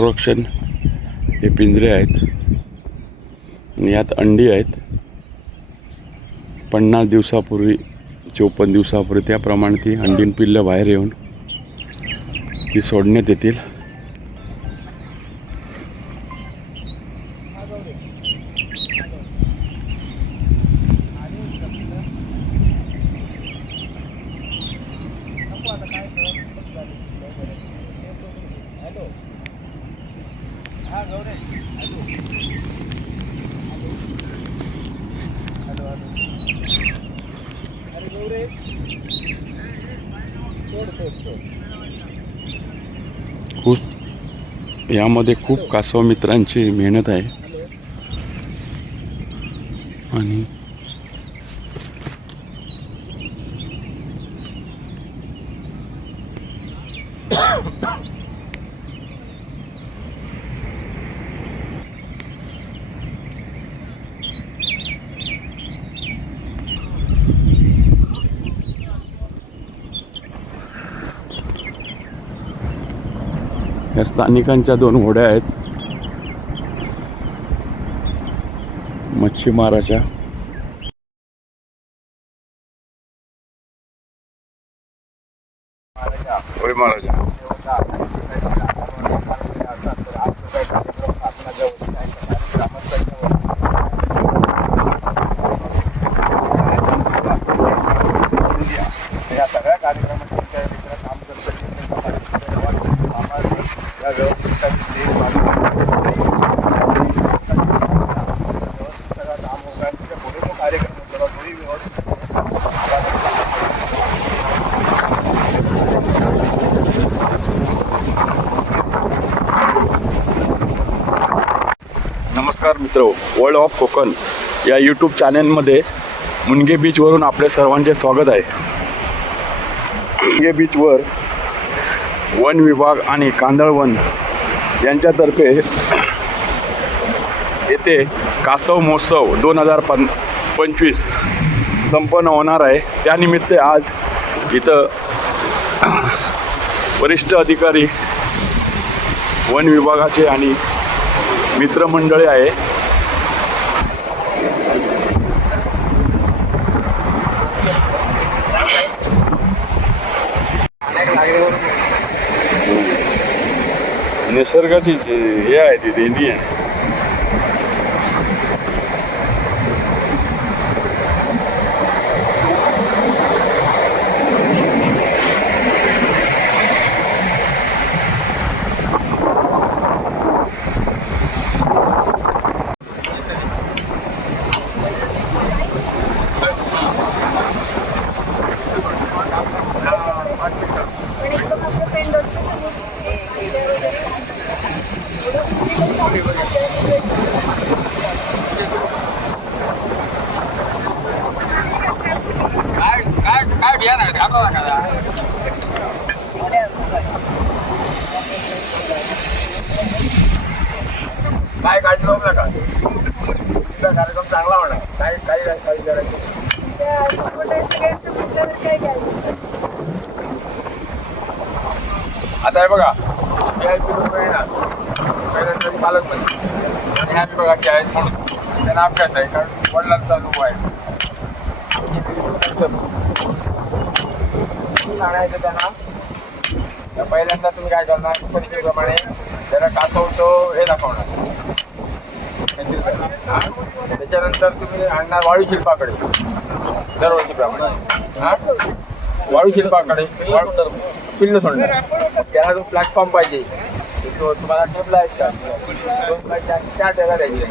संरक्षण हे पिंजरे आहेत. आणि यात अंडी आहेत. पन्नास दिवसापूर्वी चोपन्न दिवसापूर्वी त्याप्रमाणे ती अंडीन पिल्लं बाहेर येऊन ती सोडण्यात येतील. खूप यामध्ये खूप कासव मित्रांची मेहनत आहे आणि या स्थानिकांच्या दोन होड्या आहेत. मच्छीमाराच्या महाराजा या सगळ्या कार्यक्रमात तुमच्या मित्र काम करतात सगळं काम पुढे तो कार्यक्रम होतो व्यवस्थित नमस्कार मित्र वर्ल्ड ऑफ कोकण या यूट्यूब चॅनेलमध्ये मुनगे बीचवरून आपले सर्वांचे स्वागत आहे. मुनगे बीचवर वन विभाग आणि कांदळवन यांच्यातर्फे येथे कासव महोत्सव दोन हजार पन पंचवीस संपन्न होणार आहे. त्यानिमित्त आज इथं वरिष्ठ अधिकारी वन विभागाचे आणि मित्रमंडळी आहे. निसर्गाची जी- हे आहे ती देणी आहे पण एकदम आपलं फ्रेंड काय काय काय बिया नाही घालवा का काय काळजी करू नका तुमचा कार्यक्रम चांगला होणार काय काही नाही काळजी करायची सगळ्यांचं म्हटल्यावर काय घ्यायचं आता हे बघा. हे आहे की रुपये ना पहिल्यांदा पालक पण. आणि बघा विभागाचे आहेत म्हणून. त्यांना अभ्यास आहे कारण वडिलांचा अनुभव आहे. सांगायचं त्यांना. तर पहिल्यांदा तुम्ही काय करणार? परीक्षेप्रमाणे त्याला कासवतो हे दाखवणार. हा? त्याच्यानंतर तुम्ही आणणार वाळू शिल्पाकडे. दरवर्षीप्रमाणे हा? वाळू शिल्पाकडे. पिल्ल सोडणार. त्याला जो प्लॅटफॉर्म पाहिजे तो तुम्हाला टेबल आहेत का? दोन पाहिजे आणि जागा द्यायची.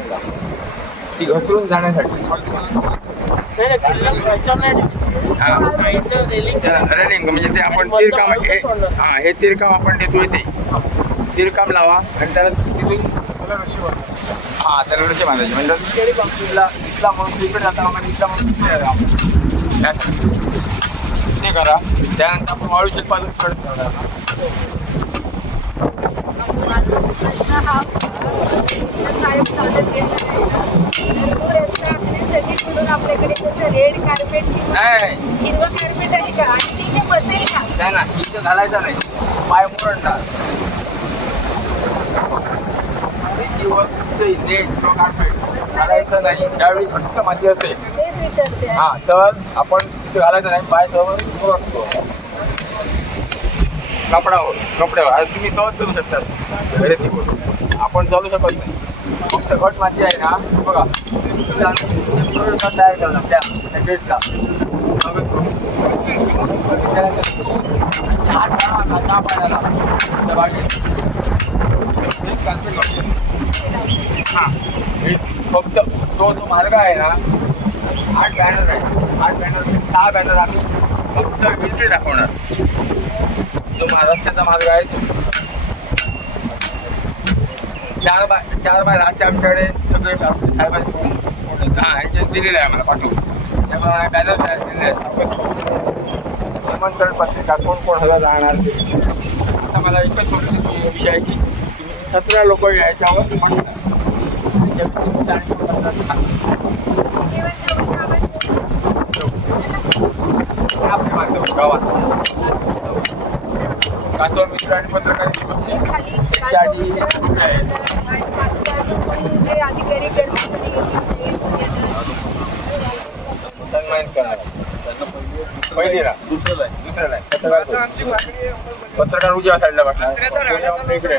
ती घसरून जाण्यासाठी. रनिंग म्हणजे ते आपण तीरकाम हे- हा हे तीरकाम आपण देतो इथे. तीरकाम लावा आणि त्याला तिथून हा रशी बांधायची म्हणजे इथला इथला म्हणून इकडे जाता नये, इथला म्हणून. ते करा. त्यानंतर आपण वाळू शिल्पातून कडे ठेवणार प्रश्न हा साहेब चालत गेला सगळीकडून आपल्याकडे जसं रेड कार्पेट हिरवं कार्पेट आहे का? आणि तिथे बसेल का? नाही ना इथं घालायचं नाही. पाय मुरडणार किंवा कार्पेट घालायचं नाही ज्यावेळी फक्त माती असते तेच विचारते. हा तर आपण तिथे घालायचं नाही पाय सहज ओळखतो कपडावर कपड्यावर तुम्ही सहज करू शकता रेतीवर आपण चालू शकत नाही फक्त घट माती आहे ना बघा तयार करणार त्या त्या गेटला हात पाण्याला त्या बागेत. हां फक्त तो जो मार्ग आहे ना आठ बॅनर आहे. आठ बॅनर सहा बॅनर आम्ही फक्त एंट्री दाखवणार. जो महाराष्ट्राचा मार्ग आहे तो. चार बाय चार बाय रातचे आमच्याकडे सगळे आमचे साहेबांचे फोन फोन दिलेले आहे आम्हाला पाठवून. त्यामुळे बॅनर तयार केलेले आहेत. निमंत्रण पत्रिका कोण कोण हजर राहणार ते. आता मला एकच विषय आहे की सतरा लोक याच्यावर गावात कासव मित्र आणि पहिली ना दुसरं दुसरं पत्रकार उजव्या साईडला आपल्या इकडे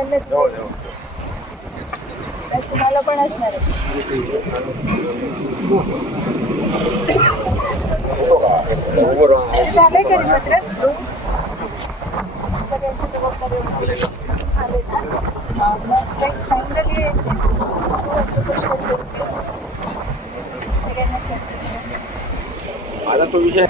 सगळ्यांना तुम्हाला पण असणार आहे. झालंय का मात्र पत्र सगळ्यांची जबाबदारी आले ना मग साईन झाली यांची सगळ्यांना शेअर आता तो विषय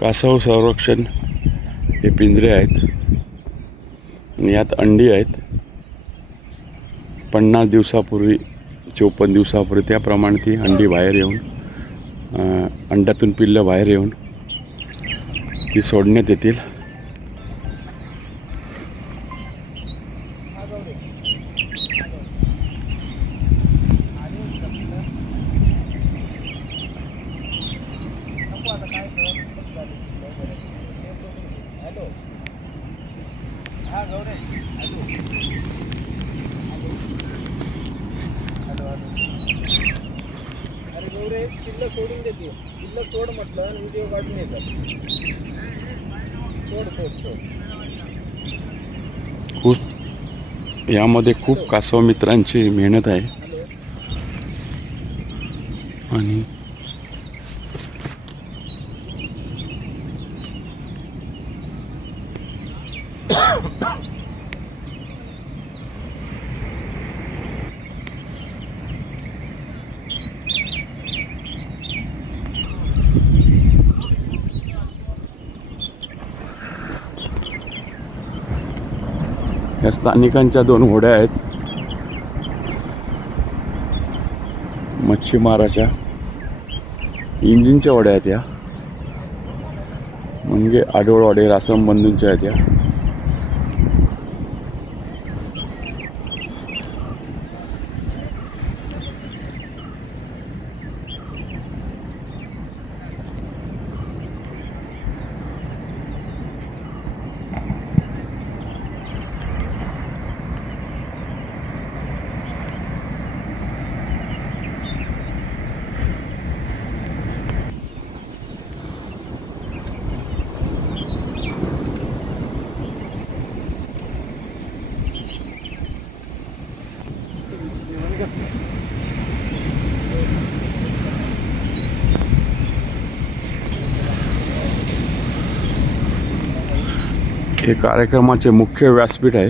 कासव संरक्षण हे पिंजरे आहेत. आणि यात अंडी आहेत. पन्नास दिवसापूर्वी चोपन्न दिवसापूर्वी त्याप्रमाणे ती अंडी बाहेर येऊन अंड्यातून पिल्लं बाहेर येऊन ती सोडण्यात येतील. किल्ला सोडून देते. किल्ला सोड म्हटलं आणि व्हिडिओ काढून येतात सोड सोड सोड. खूप यामध्ये खूप कासव मित्रांची मेहनत आहे. आणि या स्थानिकांच्या दोन होड्या आहेत. मच्छीमाराच्या इंजिनच्या होड्या आहेत या. म्हणजे आडोळवाडे रासम बंधूंच्या आहेत या. हे कार्यक्रमाचे मुख्य व्यासपीठ आहे.